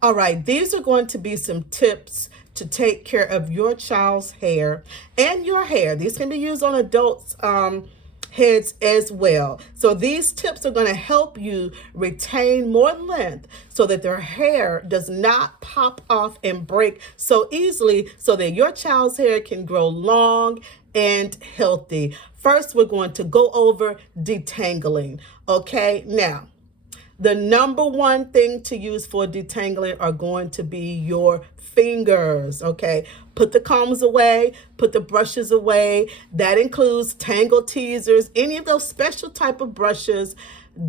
All right, these are going to be some tips to take care of your child's hair and your hair. These can be used on adults' heads as well. So these tips are going to help you retain more length so that their hair does not pop off and break so easily, so that your child's hair can grow long and healthy. First, we're going to go over detangling. Okay, now the number one thing to use for detangling are going to be your fingers, okay? Put the combs away, put the brushes away. That includes tangle teasers, any of those special type of brushes.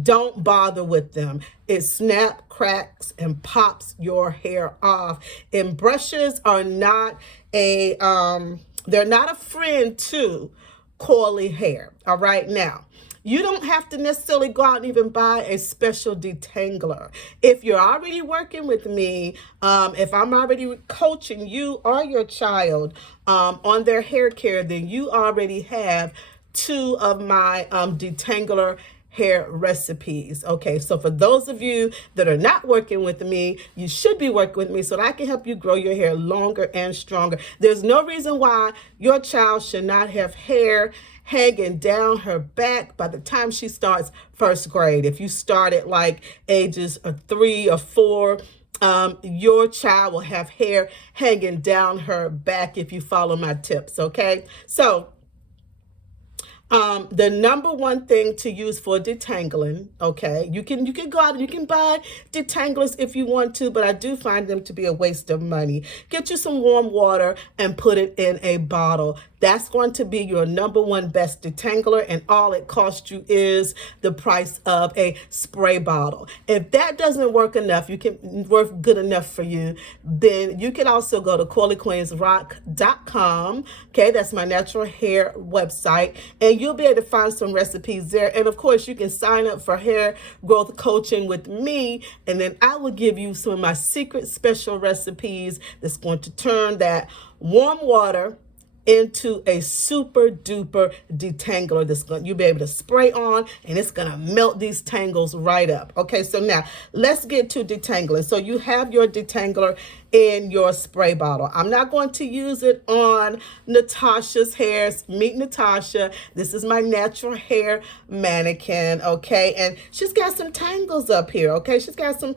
Don't bother with them. It snap, cracks, and pops your hair off. And brushes are not they're not a friend to coily hair. All right, now you don't have to necessarily go out and even buy a special detangler. If you're already working with me, if I'm already coaching you or your child on their hair care, then you already have two of my detangler hair recipes. Okay, so for those of you that are not working with me, you should be working with me so that I can help you grow your hair longer and stronger. There's no reason why your child should not have hair hanging down her back by the time she starts first grade. If you start at like ages of 3 or 4, your child will have hair hanging down her back if you follow my tips. Okay, so the number one thing to use for detangling, okay, you can go out and you can buy detanglers if you want to, but I do find them to be a waste of money. Get you some warm water and put it in a bottle. That's going to be your number one best detangler, and all it costs you is the price of a spray bottle. If that doesn't work good enough for you, then you can also go to CoilyQueensRock.com. Okay, that's my natural hair website, and you'll be able to find some recipes there. And of course, you can sign up for hair growth coaching with me, and then I will give you some of my secret special recipes that's going to turn that warm water into a super duper detangler that's going you'll be able to spray on, and it's going to melt these tangles right up. Okay, so now let's get to detangling. So you have your detangler in your spray bottle. I'm not going to use it on Natasha's hair. Meet Natasha. This is my natural hair mannequin, okay? And she's got some tangles up here, okay? She's got some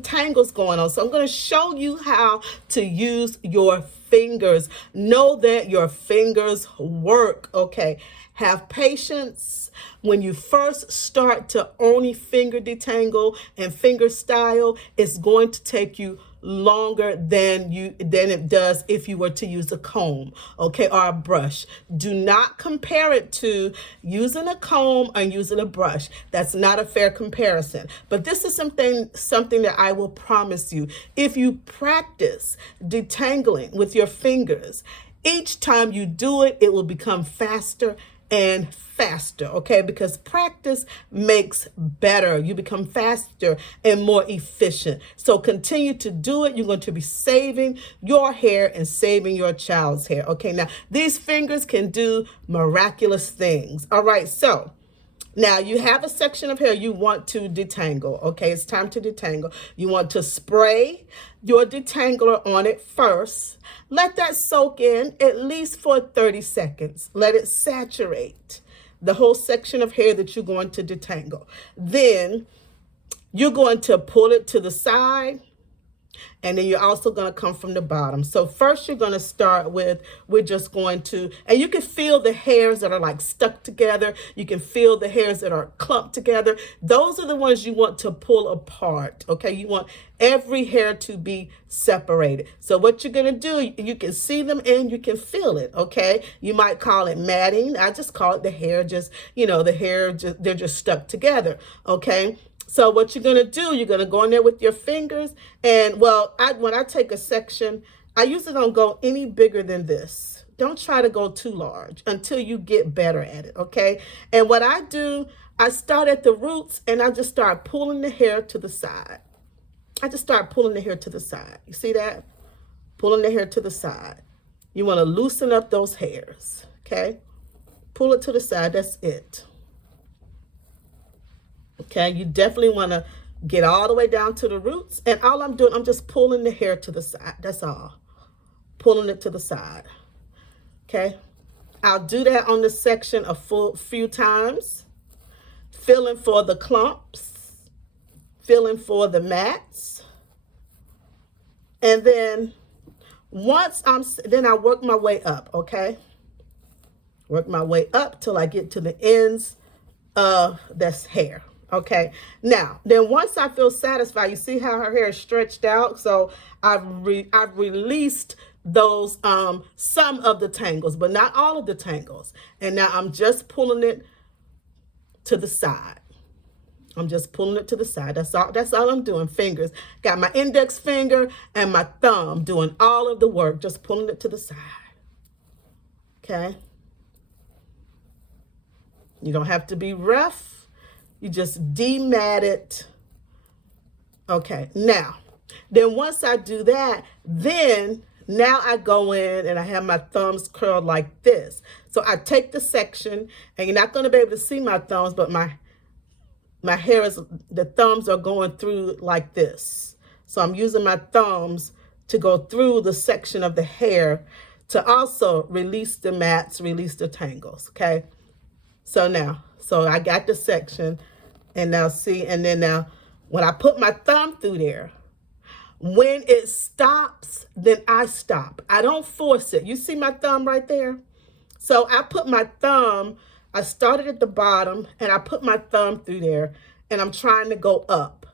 tangles going on. So I'm going to show you how to use your fingers. Know that your fingers work, okay? Have patience. When you first start to only finger detangle and finger style, it's going to take you longer than it does if you were to use a comb, okay, or a brush. Do not compare it to using a comb and using a brush. That's not a fair comparison. But this is something that I will promise you. If you practice detangling with your fingers, each time you do it, it will become faster and faster, okay? Because practice makes better. You become faster and more efficient. So continue to do it. You're going to be saving your hair and saving your child's hair, okay? Now, these fingers can do miraculous things. All right, so now you have a section of hair you want to detangle. Okay, it's time to detangle. You want to spray your detangler on it first. Let that soak in at least for 30 seconds. Let it saturate the whole section of hair that you're going to detangle. Then you're going to pull it to the side, and then you're also going to come from the bottom. So first you're going to start with, we're just going to, and you can feel the hairs that are like stuck together. You can feel the hairs that are clumped together. Those are the ones you want to pull apart, okay? You want every hair to be separated. So what you're going to do, you can see them and you can feel it, okay? You might call it matting. I just call it the hair just, they're just stuck together, okay? So what you're going to do, you're going to go in there with your fingers. And well, when I take a section, I usually don't go any bigger than this. Don't try to go too large until you get better at it, okay? And what I do, I start at the roots and I just start pulling the hair to the side. I just start pulling the hair to the side. You see that? Pulling the hair to the side. You want to loosen up those hairs, okay? Pull it to the side. That's it. Okay, you definitely want to get all the way down to the roots. And all I'm doing, I'm just pulling the hair to the side. That's all. Pulling it to the side. Okay. I'll do that on this section a few times. Feeling for the clumps. Feeling for the mats. And then then I work my way up, okay? Work my way up till I get to the ends of this hair, okay? Now, then once I feel satisfied, you see how her hair is stretched out? So I've released those, some of the tangles, but not all of the tangles. And now I'm just pulling it to the side. I'm just pulling it to the side. That's all I'm doing. Fingers. Got my index finger and my thumb doing all of the work. Just pulling it to the side. Okay. You don't have to be rough. You just demat it. Okay. Now, then once I do that, then now I go in and I have my thumbs curled like this. So I take the section, and you're not going to be able to see my thumbs, but my hair the thumbs are going through like this. So I'm using my thumbs to go through the section of the hair to also release the mats, release the tangles, okay? So I got the section, and now see, and then now when I put my thumb through there, when it stops, then I stop. I don't force it. You see my thumb right there? So I put my thumb, I started at the bottom, and I put my thumb through there, and I'm trying to go up,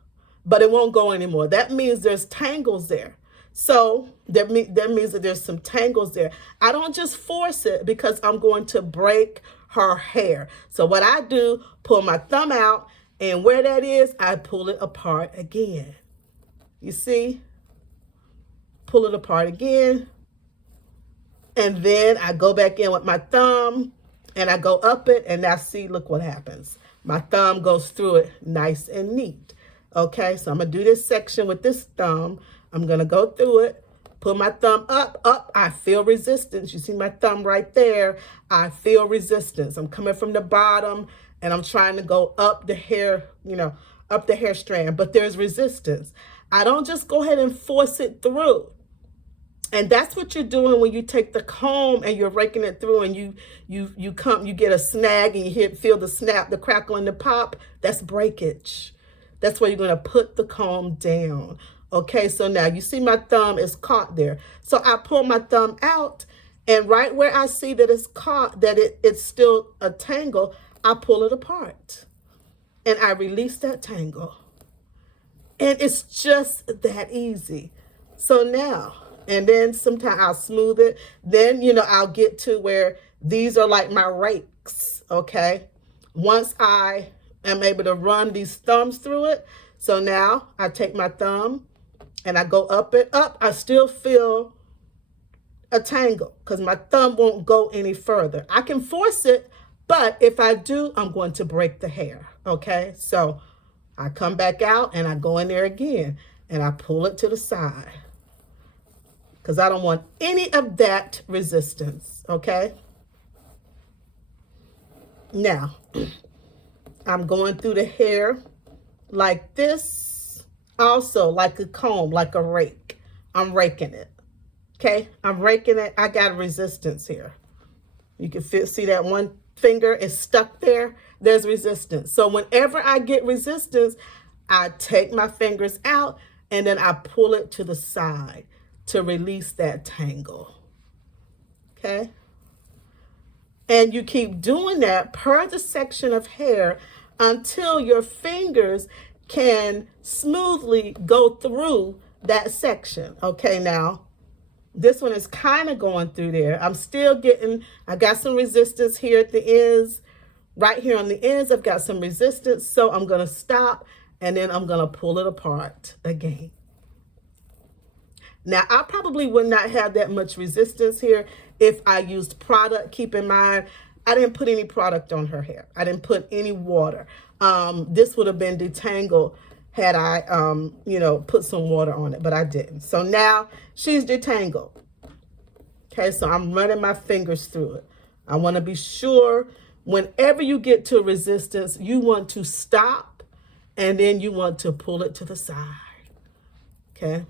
but it won't go anymore. That means there's tangles there. So that means that there's some tangles there. I don't just force it because I'm going to break her hair. So what I do, pull my thumb out, and where that is, I pull it apart again. You see? Pull it apart again. And then I go back in with my thumb, and I go up it, and now see, look what happens. My thumb goes through it nice and neat. Okay, so I'm going to do this section with this thumb. I'm going to go through it, pull my thumb up. I feel resistance. You see my thumb right there. I feel resistance. I'm coming from the bottom, and I'm trying to go up the hair, up the hair strand, but there's resistance. I don't just go ahead and force it through. And that's what you're doing when you take the comb and you're raking it through, and you get a snag, and you feel the snap, the crackle, and the pop. That's breakage. That's where you're going to put the comb down. Okay, so now you see my thumb is caught there. So I pull my thumb out, and right where I see that it's caught, that it's still a tangle, I pull it apart. And I release that tangle. And it's just that easy. So now, and then sometimes I'll smooth it. Then, I'll get to where these are like my rakes, okay? Once I am able to run these thumbs through it, so now I take my thumb and I go up. I still feel a tangle because my thumb won't go any further. I can force it, but if I do, I'm going to break the hair, okay? So I come back out and I go in there again and I pull it to the side, because I don't want any of that resistance, okay? Now, I'm going through the hair like this, also like a comb, like a rake. I'm raking it, okay? I'm raking it. I got resistance here. You can see that one finger is stuck there. There's resistance. So whenever I get resistance, I take my fingers out and then I pull it to the side to release that tangle, okay? And you keep doing that per the section of hair until your fingers can smoothly go through that section, okay? Now, this one is kind of going through there. I got some resistance here at the ends. Right here on the ends, I've got some resistance, so I'm going to stop, and then I'm going to pull it apart again. Now, I probably would not have that much resistance here if I used product. Keep in mind, I didn't put any product on her hair. I didn't put any water. This would have been detangled had I, put some water on it, but I didn't. So now she's detangled. Okay, so I'm running my fingers through it. I want to be sure whenever you get to resistance, you want to stop and then you want to pull it to the side. Okay.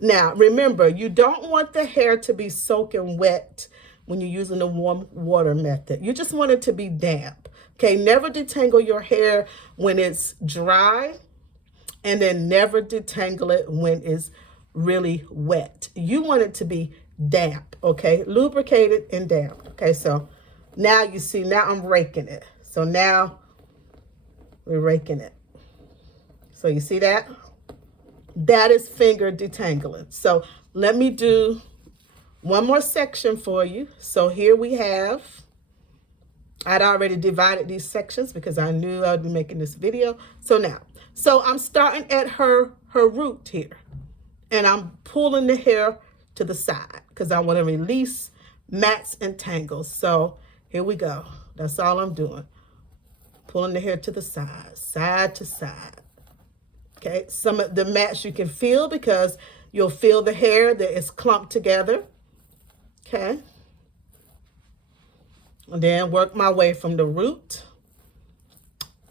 Now, remember, you don't want the hair to be soaking wet when you're using the warm water method. You just want it to be damp. Okay, never detangle your hair when it's dry, and then never detangle it when it's really wet. You want it to be damp, okay? Lubricated and damp. Okay, so now you see, now I'm raking it. So now we're raking it. So you see that? That is finger detangling. So let me do one more section for you. So here we have, I'd already divided these sections because I knew I'd be making this video. So now, so I'm starting at her root here, and I'm pulling the hair to the side because I want to release mats and tangles. So here we go. That's all I'm doing. Pulling the hair to the side, side to side. Okay, some of the mats you can feel because you'll feel the hair that is clumped together. Okay. And then work my way from the root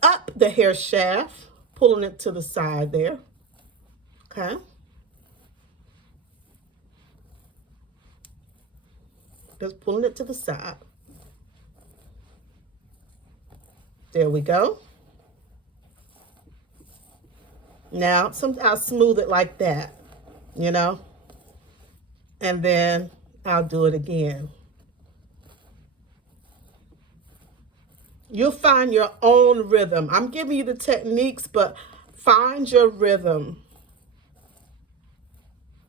up the hair shaft, pulling it to the side there. Okay. Just pulling it to the side. There we go. Now, I'll smooth it like that, you know, and then I'll do it again. You'll find your own rhythm. I'm giving you the techniques, but find your rhythm.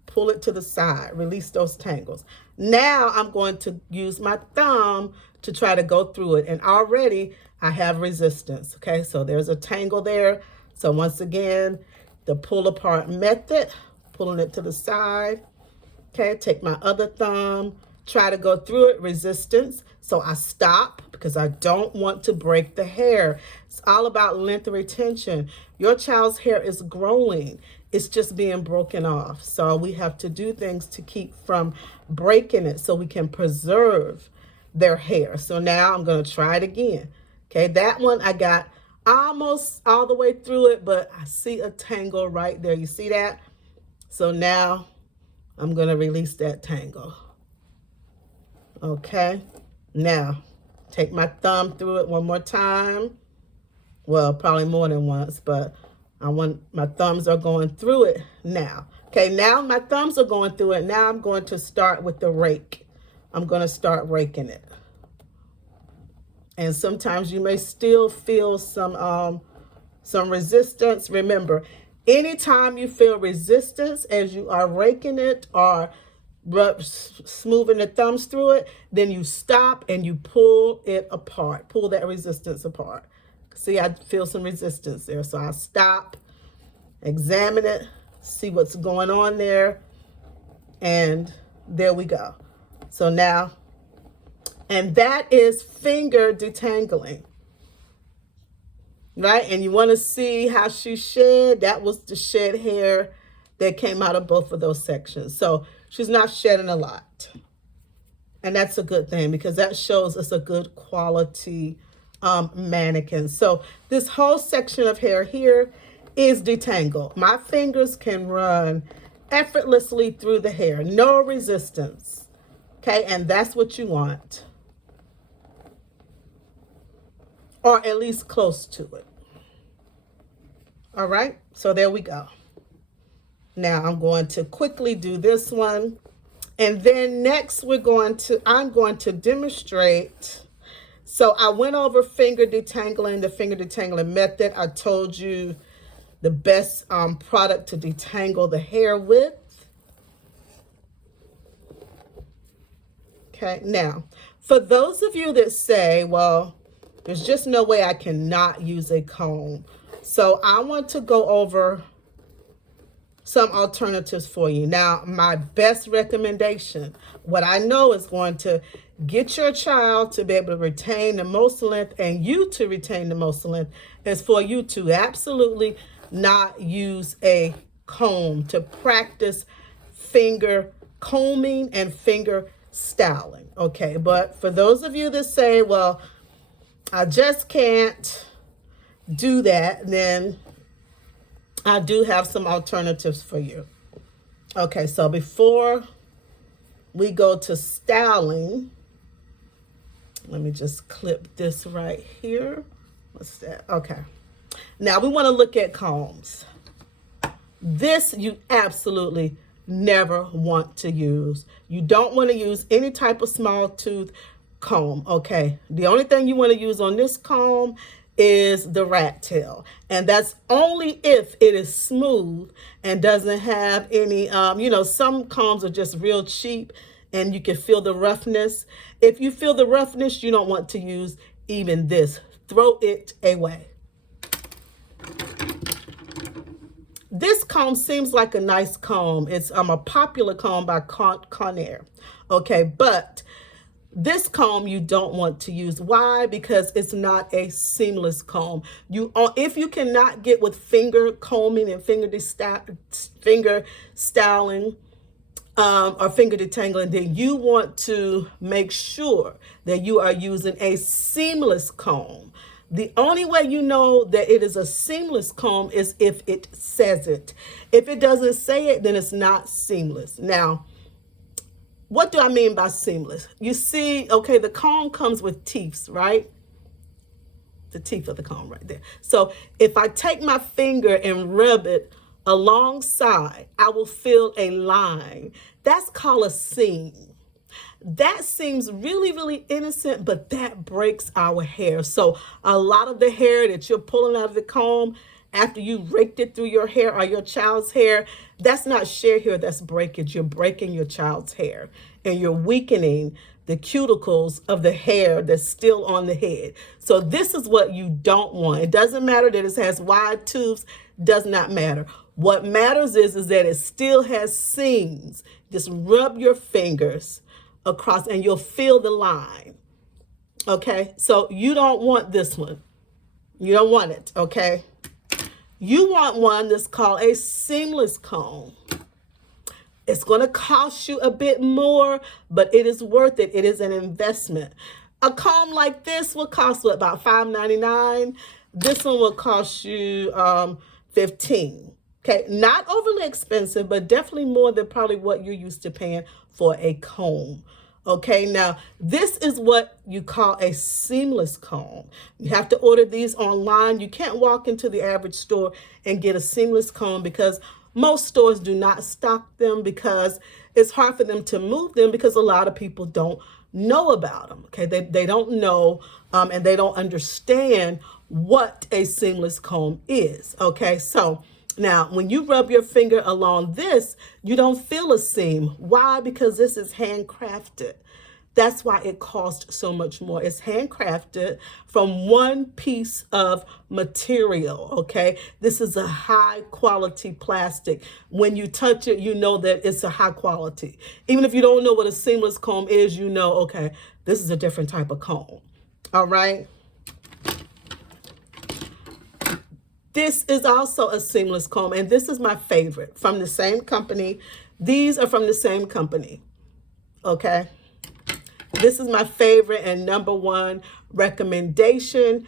Pull it to the side, release those tangles. Now I'm going to use my thumb to try to go through it. And already I have resistance. Okay, so there's a tangle there. So once again, the pull apart method, pulling it to the side. Okay, take my other thumb, try to go through it, resistance. So I stop because I don't want to break the hair. It's all about length retention. Your child's hair is growing. It's just being broken off. So we have to do things to keep from breaking it so we can preserve their hair. So now I'm going to try it again. Okay, that one I got almost all the way through it, but I see a tangle right there. You see that? So now I'm going to release that tangle. Okay, now take my thumb through it one more time. Well, probably more than once, but my thumbs are going through it now. Okay, now my thumbs are going through it. Now I'm going to start with the rake. I'm going to start raking it. And sometimes you may still feel some resistance. Remember, anytime you feel resistance as you are raking it or smoothing the thumbs through it, then you stop and you pull it apart. Pull that resistance apart. See, I feel some resistance there. So I stop, examine it, see what's going on there. And there we go. So now, and that is finger detangling. Right? And you want to see how she shed. That was the shed hair that came out of both of those sections. So she's not shedding a lot. And that's a good thing because that shows us a good quality mannequin. So this whole section of hair here is detangled. My fingers can run effortlessly through the hair. No resistance. Okay, and that's what you want. Or at least close to it. All right, so there we go. Now I'm going to quickly do this one. And then next I'm going to demonstrate. So I went over finger detangling, the finger detangling method. I told you the best product to detangle the hair with. Okay, now, for those of you that say, well, there's just no way I cannot use a comb. So I want to go over some alternatives for you. Now, my best recommendation, what I know is going to get your child to be able to retain the most length and you to retain the most length is for you to absolutely not use a comb, to practice finger combing and finger styling. Okay, but for those of you that say, well, I just can't, do that, then I do have some alternatives for you. Okay, so before we go to styling, let me just clip this right here. What's that? Okay. Now we want to look at combs. This you absolutely never want to use. You don't want to use any type of small tooth comb, okay? The only thing you want to use on this comb is the rat tail. And that's only if it is smooth and doesn't have any, some combs are just real cheap and you can feel the roughness. If you feel the roughness, you don't want to use even this. Throw it away. This comb seems like a nice comb. It's a popular comb by Conair. Okay, but this comb you don't want to use. Why? Because it's not a seamless comb. If you cannot get with finger combing and finger styling or finger detangling, then you want to make sure that you are using a seamless comb. The only way you know that it is a seamless comb is if it says it. If it doesn't say it, then it's not seamless. Now, what do I mean by seamless? You see, okay, the comb comes with teeth, right? The teeth of the comb right there. So if I take my finger and rub it alongside, I will feel a line. That's called a seam. That seems really, really innocent, but that breaks our hair. So a lot of the hair that you're pulling out of the comb after you raked it through your hair or your child's hair, that's not shear hair, that's breakage. You're breaking your child's hair and you're weakening the cuticles of the hair that's still on the head. So this is what you don't want. It doesn't matter that it has wide tubes, does not matter. What matters is that it still has seams. Just rub your fingers across and you'll feel the line. Okay, so you don't want this one. You don't want it, okay? You want one that's called a seamless comb. It's going to cost you a bit more, but it is worth it. It is an investment. A comb like this will cost about $5.99. This one will cost you $15. Okay, not overly expensive, but definitely more than probably what you're used to paying for a comb. Okay, now this is what you call a seamless comb. You have to order these online. You can't walk into the average store and get a seamless comb because most stores do not stock them because it's hard for them to move them because a lot of people don't know about them. Okay, they don't know and they don't understand what a seamless comb is. Okay, so now, when you rub your finger along this, you don't feel a seam. Why? Because this is handcrafted. That's why it costs so much more. It's handcrafted from one piece of material, okay? This is a high quality plastic. When you touch it, you know that it's a high quality. Even if you don't know what a seamless comb is, you know, okay, this is a different type of comb, all right? This is also a seamless comb, and this is my favorite from the same company. These are from the same company, okay? This is my favorite and number one recommendation.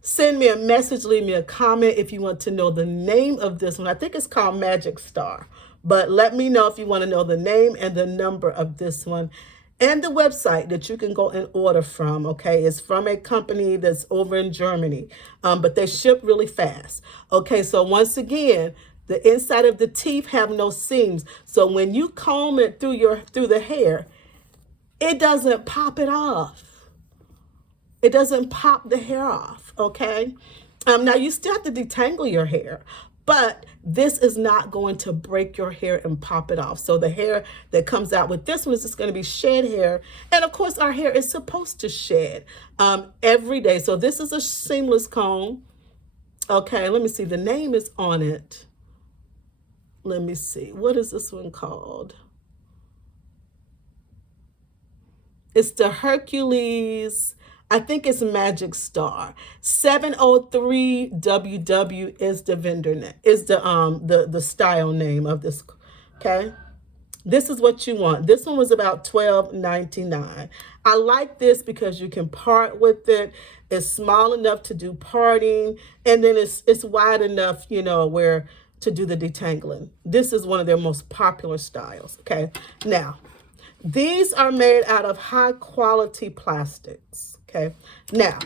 Send me a message, leave me a comment if you want to know the name of this one. I think it's called Magic Star, but let me know if you want to know the name and the number of this one. And the website that you can go and order from, okay? It's from a company that's over in Germany, but they ship really fast. Okay, so once again, the inside of the teeth have no seams. So when you comb it through the hair, it doesn't pop it off. It doesn't pop the hair off, okay? Now, you still have to detangle your hair, but this is not going to break your hair and pop it off. So the hair that comes out with this one is just going to be shed hair. And of course, our hair is supposed to shed every day. So this is a seamless comb. Okay, let me see. The name is on it. Let me see. What is this one called? It's the Hercules. I think it's Magic Star. 703WW is the vendor name, is the style name of this. Okay. This is what you want. This one was about $12.99. I like this because you can part with it. It's small enough to do parting, and then it's wide enough, where to do the detangling. This is one of their most popular styles. Okay, now these are made out of high quality plastics. Okay, now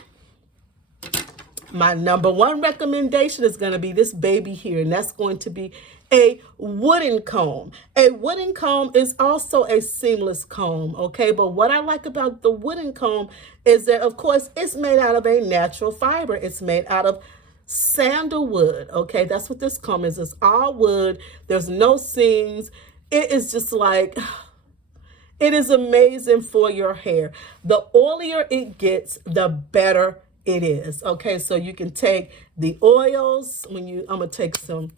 my number one recommendation is going to be this baby here, and that's going to be a wooden comb. A wooden comb is also a seamless comb, okay? But what I like about the wooden comb is that, of course, it's made out of a natural fiber. It's made out of sandalwood, okay? That's what this comb is. It's all wood. There's no seams. It is just like, it is amazing for your hair. The oilier it gets, the better it is. Okay, so you can take the oils. I'm gonna take some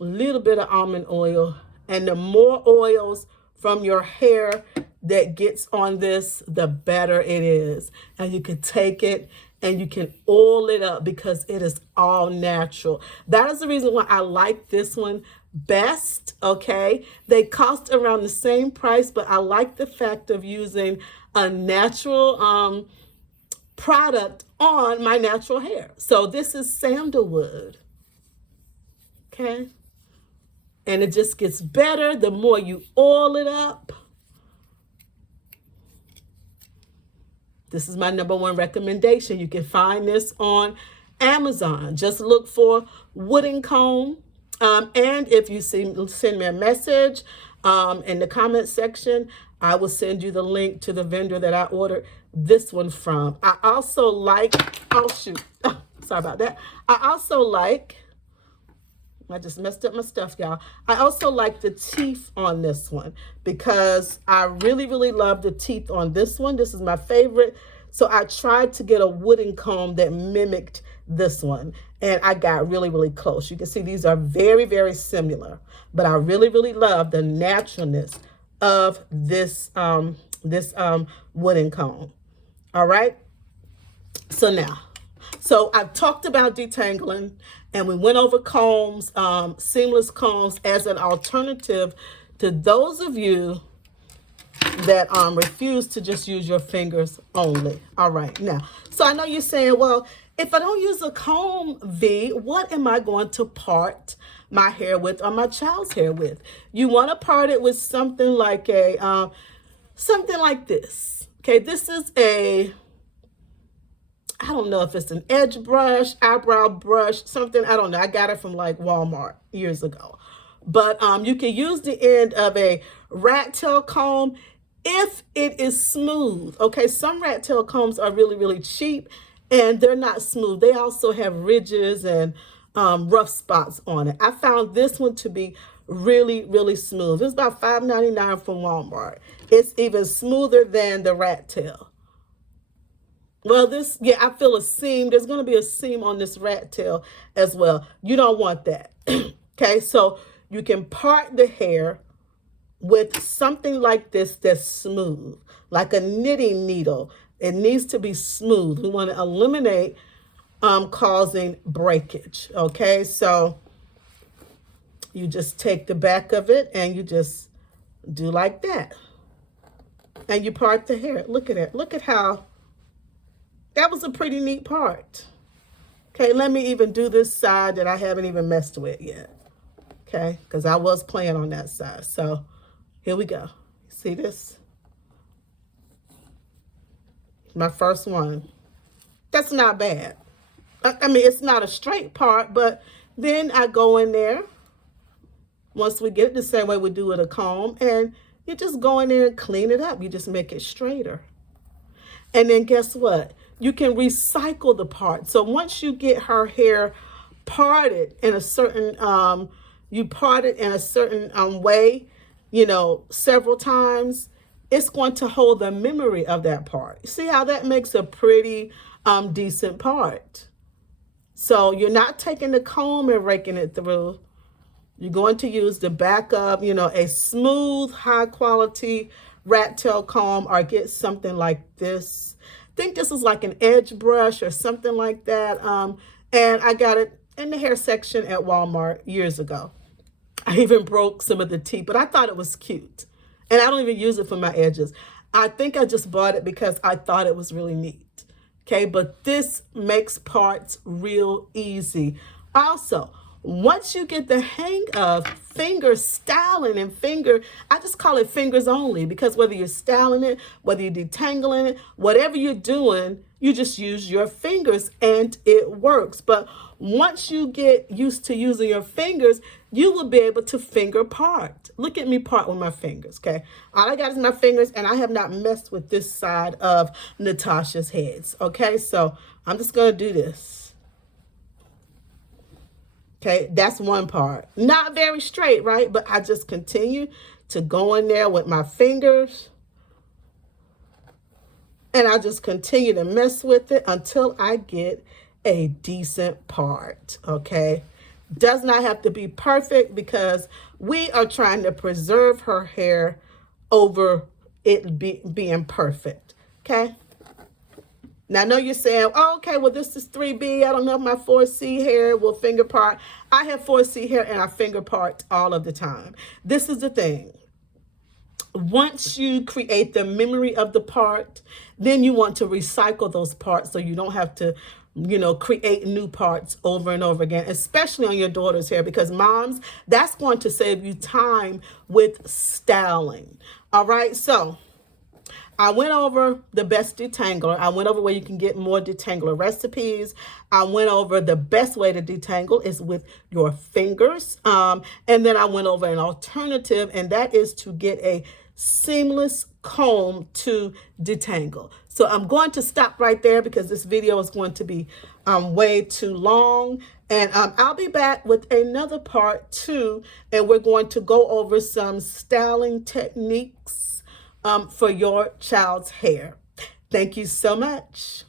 little bit of almond oil, and the more oils from your hair that gets on this, the better it is. And you can take it and you can oil it up because it is all natural. That is the reason why I like this one best. Okay, they cost around the same price, but I like the fact of using a natural product on my natural hair. So this is sandalwood. Okay, and it just gets better the more you oil it up. This is my number one recommendation. You can find this on Amazon. Just look for wooden comb. And if you send me a message in the comment section, I will send you the link to the vendor that I ordered this one from. I also like, oh shoot, oh, sorry about that. I just messed up my stuff, y'all. I also like the teeth on this one because I really, really love the teeth on this one. This is my favorite. So I tried to get a wooden comb that mimicked this one, and I got really, really close. You can see these are very, very similar, but I really, really love the naturalness of this wooden comb. All right. So I've talked about detangling, and we went over combs, seamless combs as an alternative to those of you that refuse to just use your fingers only. All right. Now, so I know you're saying, well, if I don't use a comb, V, what am I going to part my hair with or my child's hair with? You want to part it with something like something like this. Okay, this is I don't know if it's an edge brush, eyebrow brush, something. I don't know. I got it from like Walmart years ago. But you can use the end of a rat tail comb if it is smooth. Okay, some rat tail combs are really, really cheap and they're not smooth. They also have ridges and rough spots on it. I found this one to be really, really smooth. It's about $5.99 from Walmart. It's even smoother than the rat tail. Well, I feel a seam. There's going to be a seam on this rat tail as well. You don't want that. Okay, so you can part the hair with something like this that's smooth, like a knitting needle. It needs to be smooth. We want to eliminate causing breakage. Okay, so you just take the back of it and you just do like that. And you part the hair. Look at it. Look at how that was a pretty neat part. Okay, let me even do this side that I haven't even messed with yet. Okay, because I was playing on that side. So here we go. See this? My first one. That's not bad. I mean, it's not a straight part, but then I go in there. Once we get it the same way we do with a comb, and you just go in there and clean it up. You just make it straighter. And then guess what? You can recycle the part. So once you get her hair parted in a certain, way, several times, it's going to hold the memory of that part. See how that makes a pretty decent part. So you're not taking the comb and raking it through. You're going to use the back of, a smooth, high quality rat tail comb, or get something like this. I think this is like an edge brush or something like that. And I got it in the hair section at Walmart years ago. I even broke some of the teeth, but I thought it was cute. And I don't even use it for my edges. I think I just bought it because I thought it was really neat. Okay, but this makes parts real easy. Also, once you get the hang of finger styling and finger, I just call it fingers only, because whether you're styling it, whether you're detangling it, whatever you're doing, you just use your fingers and it works. But once you get used to using your fingers, you will be able to finger part. Look at me part with my fingers, okay? All I got is my fingers, and I have not messed with this side of Natasha's heads, okay? So I'm just gonna do this. Okay, that's one part. Not very straight, right? But I just continue to go in there with my fingers, and I just continue to mess with it until I get a decent part, okay? Does not have to be perfect, because we are trying to preserve her hair over it being perfect, okay? Now, I know you're saying, oh, okay, well, this is 3B. I don't know if my 4C hair will finger part. I have 4C hair, and I finger part all of the time. This is the thing. Once you create the memory of the part, then you want to recycle those parts so you don't have to, create new parts over and over again, especially on your daughter's hair, because moms, that's going to save you time with styling. All right, so I went over the best detangler. I went over where you can get more detangler recipes. I went over the best way to detangle is with your fingers. And then I went over an alternative, and that is to get a seamless comb to detangle. So I'm going to stop right there because this video is going to be way too long. And I'll be back with another part 2, and we're going to go over some styling techniques for your child's hair. Thank you so much.